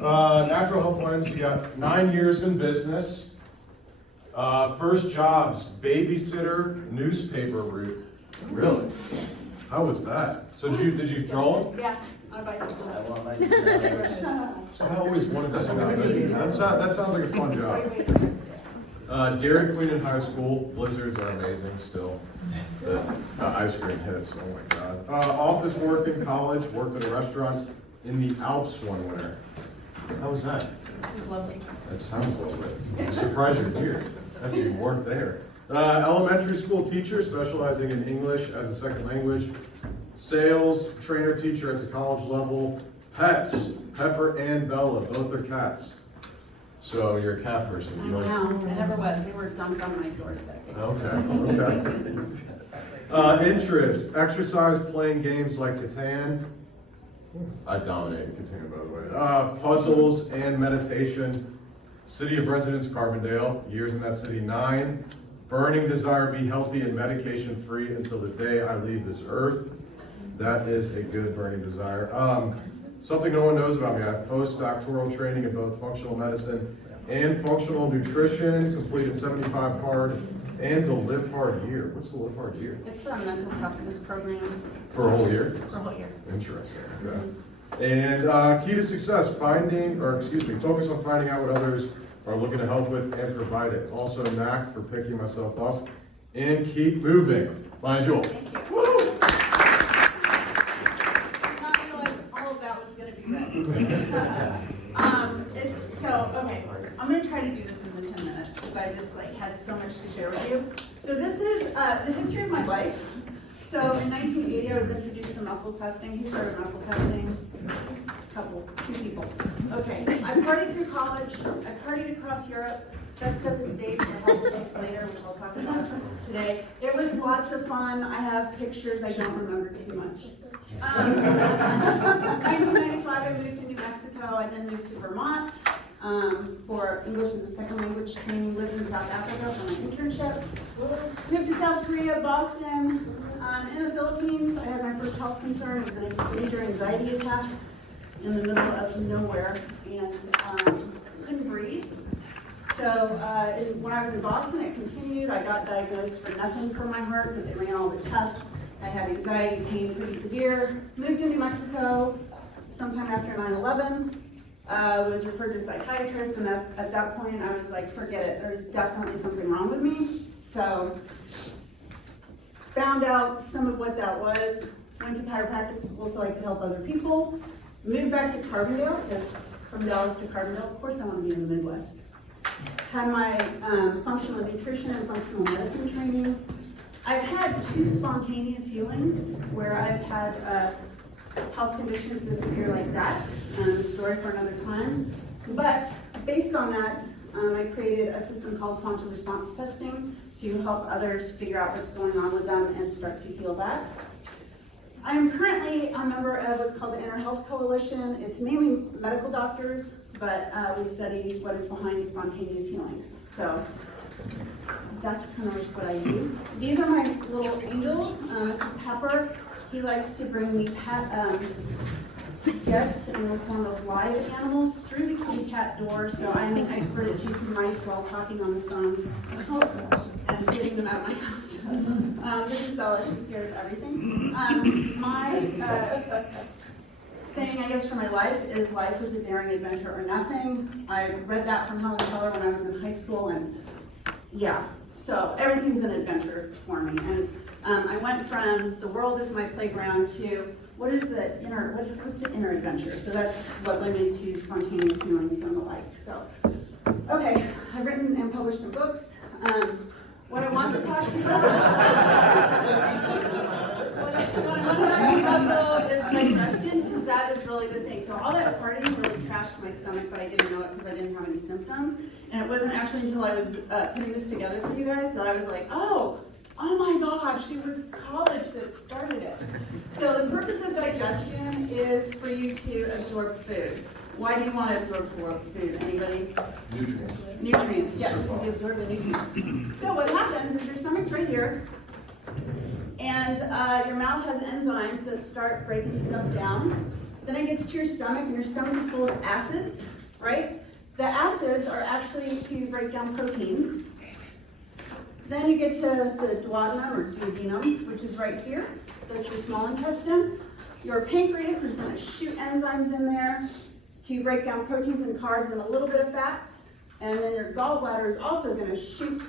Natural Health Lens, you got 9 years in business. First jobs, babysitter, newspaper route. Really? How was that? So did you throw them? Yeah, on a bicycle. I want my $2. So I always wanted that. That sounds like a fun job. Dairy Queen in high school. Blizzards are amazing still. The ice cream hits, oh my god. Office work in college, worked at a restaurant in the Alps one winter. How was that? It was lovely. That sounds lovely. I'm surprised you're here. After you weren't there. Elementary school teacher specializing in English as a second language. Sales, trainer teacher at the college level. Pets, Pepper and Bella, both are cats. So you're a cat person. You No, I never was. They were dumped on my doorstep. Okay. Interest, exercise, playing games like Catan. I dominated Catan, by the way. Puzzles and meditation. City of residence, Carbondale. Years in that city, 9. Burning desire, be healthy and medication free until the day I leave this earth. That is a good burning desire. Something no one knows about me. I have postdoctoral training in both functional medicine and functional nutrition. Completed 75 hard and the Live Hard year. What's the Live Hard year? It's a mental toughness program. For a whole year? For a whole year. Interesting. Okay. And key to success, focus on finding out what others are looking to help with and provide it. Also, knack for picking myself up and keep moving. Bye, Jewel. Thank you. Woo! Did not realize all of that was going to be read. Okay, I'm going to try to do this in the 10 minutes because I just had so much to share with you. So this is the history of my life. So in 1980, I was introduced to muscle testing. Who started muscle testing? Two people. Okay, I partied through college. I partied across Europe. That set the stage for health issues later, which I'll talk about today. It was lots of fun. I have pictures. I don't remember too much. 1995, I moved to New Mexico. I then moved to Vermont for English as a second language training. Lived in South Africa for my internship. Moved to South Korea, Boston. In the Philippines, I had my first health concern. It was a major anxiety attack in the middle of nowhere, and couldn't breathe. So when I was in Boston, it continued. I got diagnosed for nothing for my heart, but they ran all the tests. I had anxiety, pain, pretty severe. Moved to New Mexico sometime after 9/11. Was referred to a psychiatrist, and at that point, I was like, forget it. There's definitely something wrong with me. So found out some of what that was. Went to chiropractic school so I could help other people. Moved back to Carbondale, because from Dallas to Carbondale, of course I want to be in the Midwest. Had my functional nutrition and functional medicine training. I've had 2 spontaneous healings where I've had health conditions disappear like that. A story for another time. But based on that, I created a system called quantum response testing to help others figure out what's going on with them and start to heal back. I am currently a member of what's called the Inner Health Coalition. It's mainly medical doctors, but we study what is behind spontaneous healings. So that's kind of what I do. These are my little angels. This is Pepper. He likes to bring me gifts in the form of live animals through the kitty cat door. So I'm an expert at chasing mice while talking on the phone and getting them out of my house. This is Bella. She's scared of everything. My saying, I guess, for my life is life is a daring adventure or nothing. I read that from Helen Keller when I was in high school, and yeah, so everything's an adventure for me. And I went from the world is my playground to what's the inner adventure? So that's what led me to spontaneous healings and the like. So, okay, I've written and published some books. What I want to talk to you about, what I want to talk to you about though is digestion, because that is really the thing. So all that partying really trashed my stomach, but I didn't know it because I didn't have any symptoms. And it wasn't actually until I was putting this together for you guys that I was like, oh my gosh, it was college that started it. So the purpose of digestion is for you to absorb food. Why do you want to absorb food? Anybody? Nutrients, yes, because you absorb the nutrients. So what happens is your stomach's right here, and your mouth has enzymes that start breaking stuff down. Then it gets to your stomach, and your stomach is full of acids, right? The acids are actually to break down proteins. Then you get to the duodenum or duodenum, which is right here. That's your small intestine. Your pancreas is going to shoot enzymes in there to break down proteins and carbs and a little bit of fats. And then your gallbladder is also going to shoot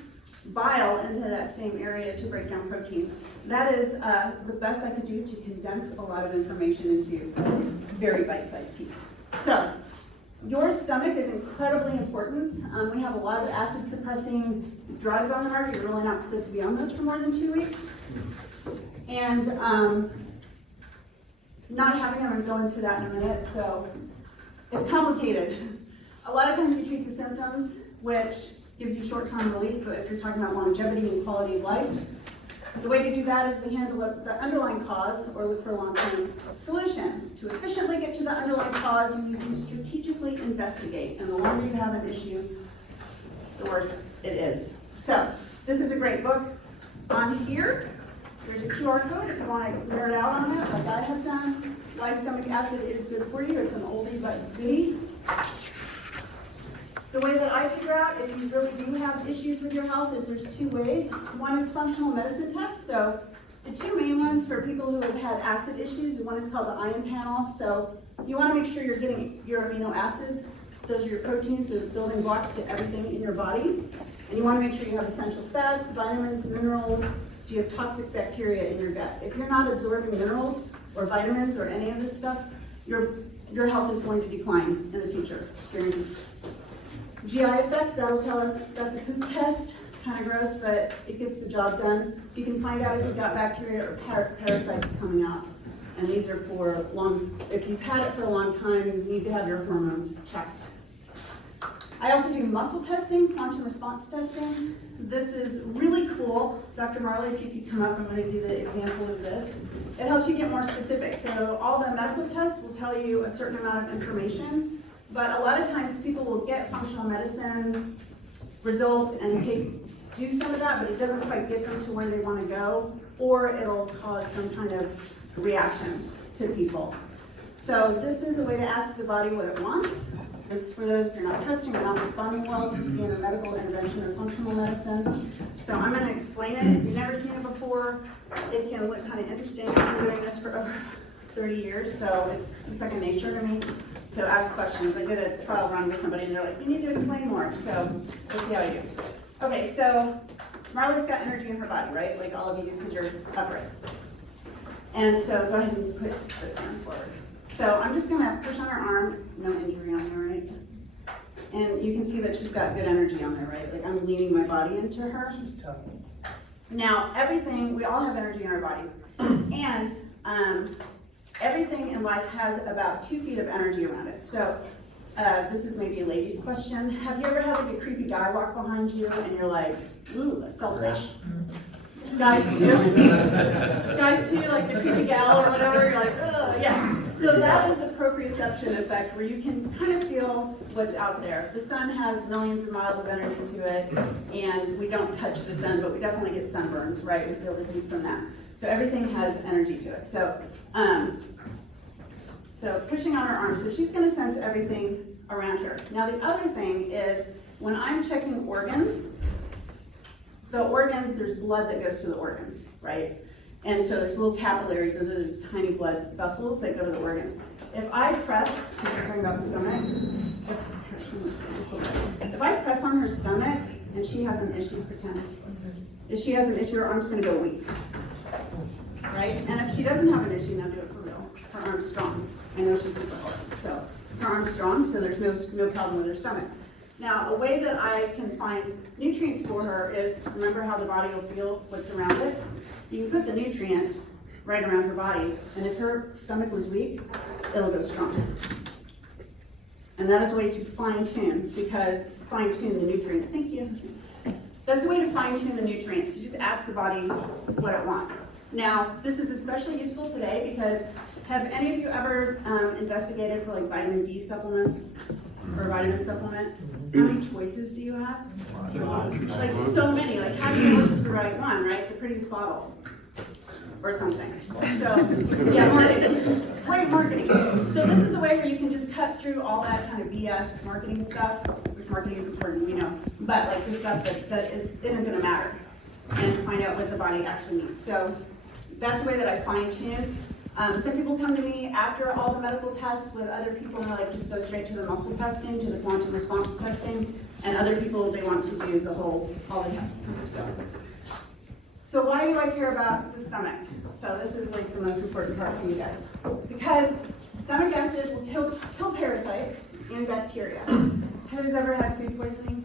bile into that same area to break down proteins. That is the best I could do to condense a lot of information into a very bite-sized piece. So, your stomach is incredibly important. We have a lot of acid-suppressing drugs on the market. You're really not supposed to be on those for more than 2 weeks. And not having them, I'm going to go into that in a minute. So, it's complicated. A lot of times you treat the symptoms, which gives you short-term relief, but if you're talking about longevity and quality of life, the way to do that is to handle the underlying cause or look for a long-term solution. To efficiently get to the underlying cause, you need to strategically investigate, and the longer you have an issue, the worse it is. So, this is a great book. On here, there's a QR code if you want to nerd out on it, like I have done. Why stomach acid is good for you. It's an oldie but goodie. The way that I figure out if you really do have issues with your health is there's 2 ways. One is functional medicine tests. So the 2 main ones for people who have had acid issues, one is called the ion panel. So you want to make sure you're getting your amino acids. Those are your proteins, they're the building blocks to everything in your body. And you want to make sure you have essential fats, vitamins, minerals. Do you have toxic bacteria in your gut? If you're not absorbing minerals or vitamins or any of this stuff, your health is going to decline in the future, guaranteed. GI effects, that'll tell us, that's a poop test, kind of gross, but it gets the job done. You can find out if you've got bacteria or parasites coming out. And these are for if you've had it for a long time, you need to have your hormones checked. I also do muscle testing, quantum response testing. This is really cool. Dr. Marley, if you could come up, I'm going to do the example of this. It helps you get more specific. So all the medical tests will tell you a certain amount of information. But a lot of times people will get functional medicine results and do some of that, but it doesn't quite get them to where they want to go, or it'll cause some kind of reaction to people. So this is a way to ask the body what it wants. It's for those if you're not trusting or not responding well to see a medical intervention or functional medicine. So I'm going to explain it. If you've never seen it before, it can look kind of interesting. I've been doing this for over 30 years, so it's second nature to me. So ask questions. I did a trial run with somebody and they're like, you need to explain more. So let's see how I do. Okay, so Marley's got energy in her body, right? Like all of you do because you're upright. And so go ahead and put this arm forward. So I'm just gonna push on her arm, no injury on her, right? And you can see that she's got good energy on there, right? Like I'm leaning my body into her. She's tough. Now everything, we all have energy in our bodies. And everything in life has about 2 feet of energy around it. So this is maybe a lady's question. Have you ever had like a creepy guy walk behind you and you're like, ooh, I felt that. Guys too? Guys too, like the creepy gal or whatever, you're like, ugh, yeah. So that is a proprioception effect where you can kind of feel what's out there. The sun has millions of miles of energy to it, and we don't touch the sun, but we definitely get sunburns, right? We feel the heat from that. So everything has energy to it. So pushing on her arm. So she's going to sense everything around her. Now the other thing is when I'm checking organs, there's blood that goes to the organs, right? And so there's little capillaries, those are those tiny blood vessels that go to the organs. If I press, because we're talking about the stomach, if I press on her stomach and she has an issue, pretend, if she has an issue, her arm's going to go weak, right? And if she doesn't have an issue, now do it for real. Her arm's strong. I know she's super hard. So her arm's strong, so there's no problem with her stomach. Now, a way that I can find nutrients for her is, remember how the body will feel what's around it? You can put the nutrient right around her body, and if her stomach was weak, it'll go strong. And that is a way to fine-tune the nutrients. Thank you. That's a way to fine-tune the nutrients. You just ask the body what it wants. Now, this is especially useful today because have any of you ever investigated for like vitamin D supplements or vitamin supplement? How many choices do you have? Like so many. Like how do you know which is the right one, right? The prettiest bottle. or something. So, yeah, marketing. Great marketing. So this is a way where you can just cut through all that kind of BS marketing stuff, which marketing is important, we know, but like the stuff that isn't gonna matter, and find out what the body actually needs. So that's the way that I fine tune. Some people come to me after all the medical tests with other people who like just go straight to the muscle testing, to the quantum response testing, and other people, they want to do all the testing. So why do I care about the stomach? So this is like the most important part for you guys. Because stomach acid will kill parasites and bacteria. Who's ever had food poisoning?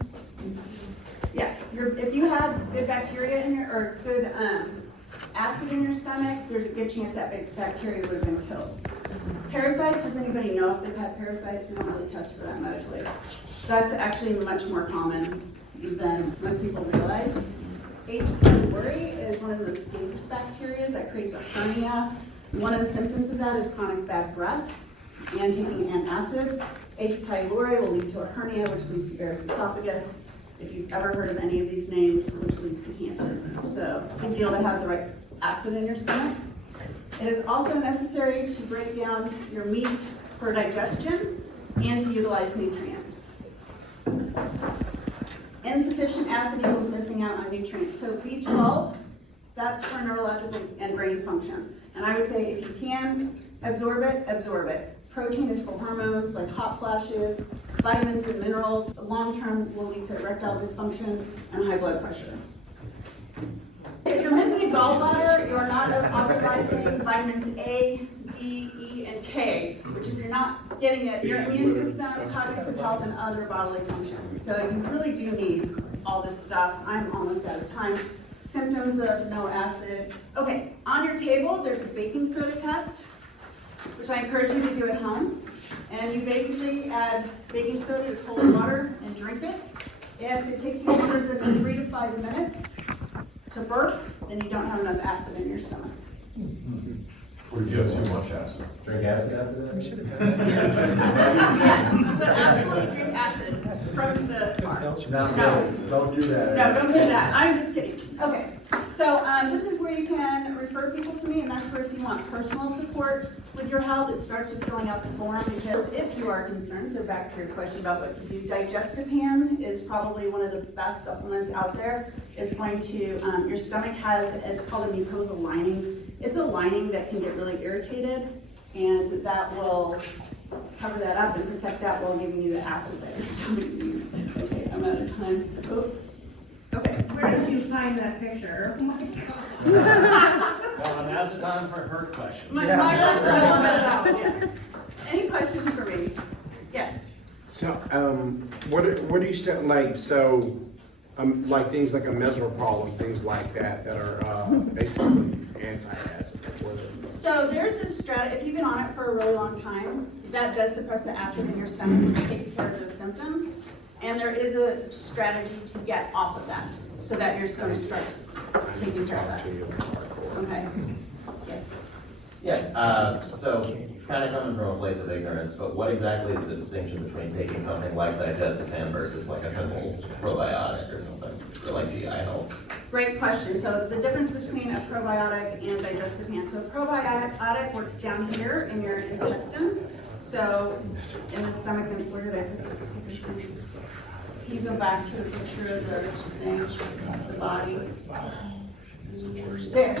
Yeah, if you had good bacteria in your, or good acid in your stomach, there's a good chance that bacteria would have been killed. Parasites, does anybody know if they've had parasites? We don't really test for that medically. That's actually much more common than most people realize. H. pylori is one of the most dangerous bacteria that creates a hernia. One of the symptoms of that is chronic bad breath and taking antacids. H. pylori will lead to a hernia, which leads to Barrett's esophagus. If you've ever heard of any of these names, which leads to cancer. So, big deal to have the right acid in your stomach. It is also necessary to break down your meat for digestion and to utilize nutrients. Insufficient acid equals missing out on nutrients. So B12, that's for neurological and brain function. And I would say if you can absorb it, absorb it. Protein is for hormones like hot flashes, vitamins and minerals. Long-term will lead to erectile dysfunction and high blood pressure. If you're missing a gallbladder, you're not optimizing vitamins A, D, E, and K, which if you're not getting it, your immune system, cognitive health, and other bodily functions. So you really do need all this stuff. I'm almost out of time. Symptoms of no acid. Okay, on your table, there's a baking soda test, which I encourage you to do at home. And you basically add baking soda to cold water and drink it. If it takes you longer than 3 to 5 minutes to burp, then you don't have enough acid in your stomach. Or if you have too much acid. Drink acid after that? Yes, you would absolutely drink acid from the bar. No, don't do that. No, don't do that. I'm just kidding. Okay, so this is where you can refer people to me, and that's where if you want personal support with your health, it starts with filling out the form, because if you are concerned, so back to your question about what to do, Digestion is probably one of the best supplements out there. It's going to, your stomach has, it's called a mucosal lining. It's a lining that can get really irritated, and that will cover that up and protect that while giving you the acid that your stomach needs. Okay, I'm out of time. Oh. Okay. Where did you find that picture? Well, now's the time for her question. My question, I love it about, yeah. Any questions for me? Yes. So, what do you still like? So, like things like a mesoprol and things like that are basically anti-acid. So there's a strategy, if you've been on it for a really long time, that does suppress the acid in your stomach, it takes care of the symptoms. And there is a strategy to get off of that, so that your stomach starts taking care of that. Okay. Yes. Yeah, so kind of coming from a place of ignorance, but what exactly is the distinction between taking something like Digestion versus like a simple probiotic or something for like GI health? Great question. So the difference between a probiotic and Digestion. So a probiotic works down here in your intestines. So in the stomach, and where did I put the picture? Can you go back to the picture of the thing, the body? There.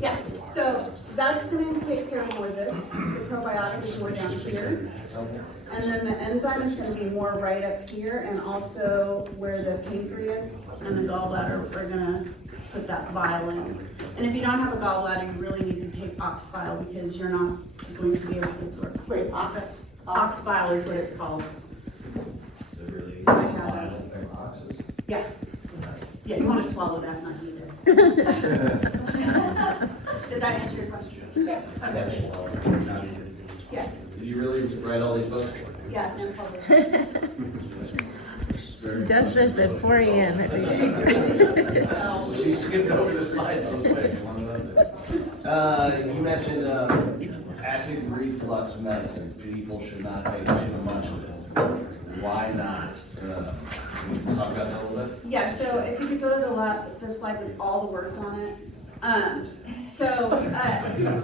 Yeah. So that's going to take care of more of this. The probiotic is more down here. And then the enzyme is going to be more right up here, and also where the pancreas and the gallbladder are going to put that bile in. And if you don't have a gallbladder, you really need to take ox bile, because you're not going to be able to absorb. Wait, Ox bile is what it's called. Is it really I have it. oxes? Yeah. Yeah, you want to swallow that, not eat it. Did that answer your question? Yeah. Okay. Yes. Did you really write all these books? Yes, and publish. She does this at 4 a.m. every day. She skipped over the slides real quick. You mentioned acid reflux medicine. People should not take too much of it. Why not? Can you talk about that a little bit? Yeah, so if you could go to the slide with all the words on it, It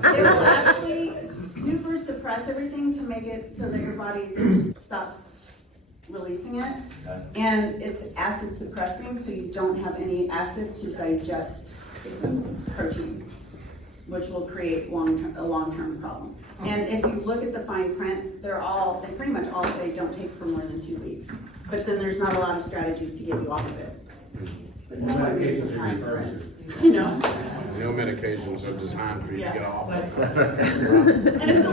will actually super suppress everything to make it so that your body just stops releasing it. Okay. And it's acid suppressing, so you don't have any acid to digest the protein, which will create a long-term problem. And if you look at the fine print, they pretty much all say don't take for more than 2 weeks. But then there's not a lot of strategies to get you off of it. But no one reads the fine print, you know? No medications are designed for you to get off. And it's a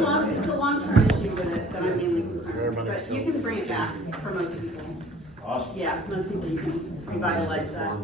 long-term issue with it that I'm mainly concerned with. But you can bring it back for most people. Awesome. Yeah, most people you can revitalize that.